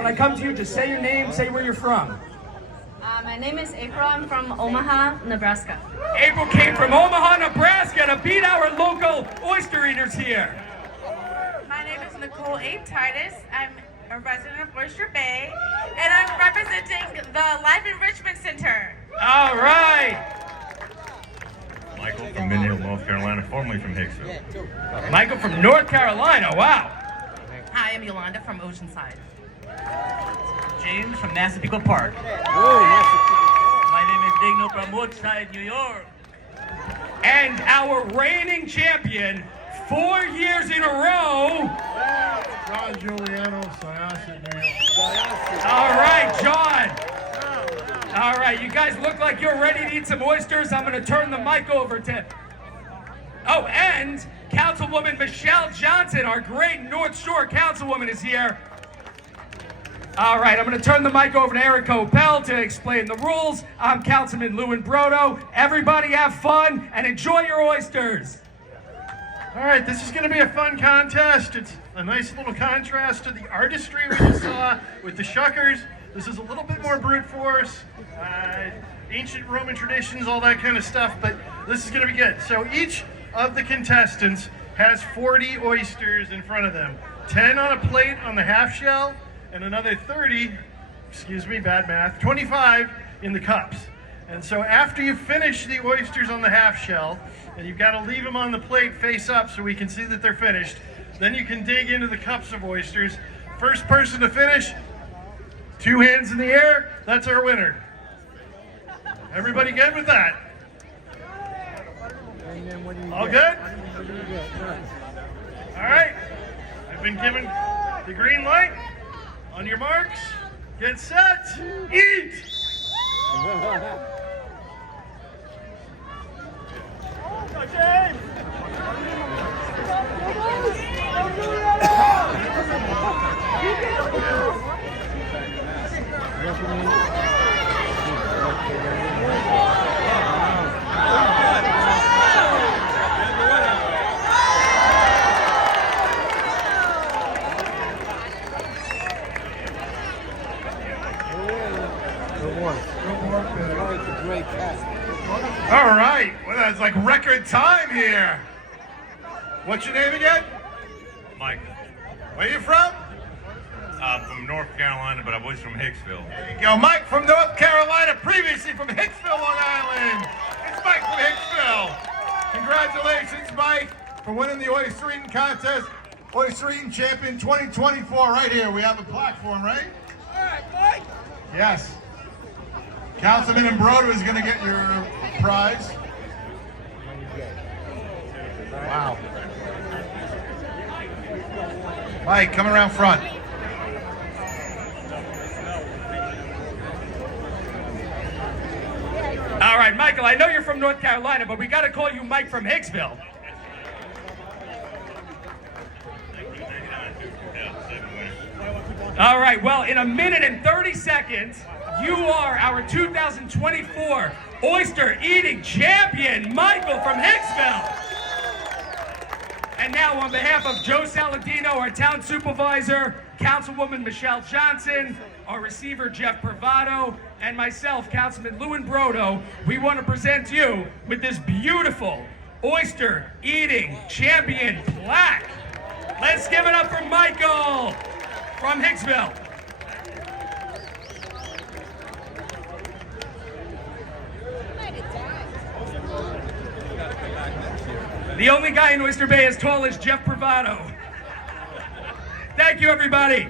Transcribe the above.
when I come to you, just say your name, say where you're from. My name is April. I'm from Omaha, Nebraska. April came from Omaha, Nebraska to beat our local oyster eaters here. My name is Nicole A. Titus. I'm a resident of Oyster Bay, and I'm representing the Life Enrichment Center. All right. Michael from Mint Hill, North Carolina, formerly from Hicksville. Michael from North Carolina, wow. Hi, I'm Yolanda from Oceanside. James from Massapequa Park. My name is Digno from Woodside, New York. And our reigning champion, 4 years in a row. John Giuliano, Syosset, New York. All right, John. All right, you guys look like you're ready to eat some oysters. I'm going to turn the mic over to... Oh, and Councilwoman Michelle Johnson, our great North Shore Councilwoman, is here. All right, I'm going to turn the mic over to Eric Opel to explain the rules. I'm Councilman Lewin Brodo. Everybody have fun and enjoy your oysters. All right, this is going to be a fun contest. It's a nice little contrast to the artistry we just saw with the shuckers. This is a little bit more brute force, ancient Roman traditions, all that kind of stuff, but this is going to be good. So each of the contestants has 40 oysters in front of them. 10 on a plate on the half shell, and another 30, excuse me, bad math, 25 in the cups. And so after you finish the oysters on the half shell, and you've got to leave them on the plate face up so we can see that they're finished, then you can dig into the cups of oysters. First person to finish, 2 hands in the air, that's our winner. Everybody good with that? All good? All right, I've been given the green light. On your marks, get set, eat! All right, well, that's like record time here. What's your name again? Mike, Where you from? from North Carolina, but I was from Hicksville. There you go, Mike from North Carolina, previously from Hicksville, Long Island. It's Mike from Hicksville. Congratulations, Mike, for winning the oyster eating contest. Oyster eating champion 2024 right here. We have a platform, right? All right, Mike. Yes. Councilman Brodo is going to get your prize. Wow. Mike, come around front. All right, Michael, I know you're from North Carolina, but we got to call you Mike from Hicksville. All right, well, in 1 minute and 30 seconds, you are our 2024 oyster eating champion, Michael from Hicksville. And now on behalf of Joe Saladino, our town supervisor, Councilwoman Michelle Johnson, our receiver Jeff Privado, and myself, Councilman Lewin Brodo, we want to present you with this beautiful oyster eating champion plaque. Let's give it up for Michael from Hicksville. The only guy in Oyster Bay as tall as Jeff Privado. Thank you, everybody.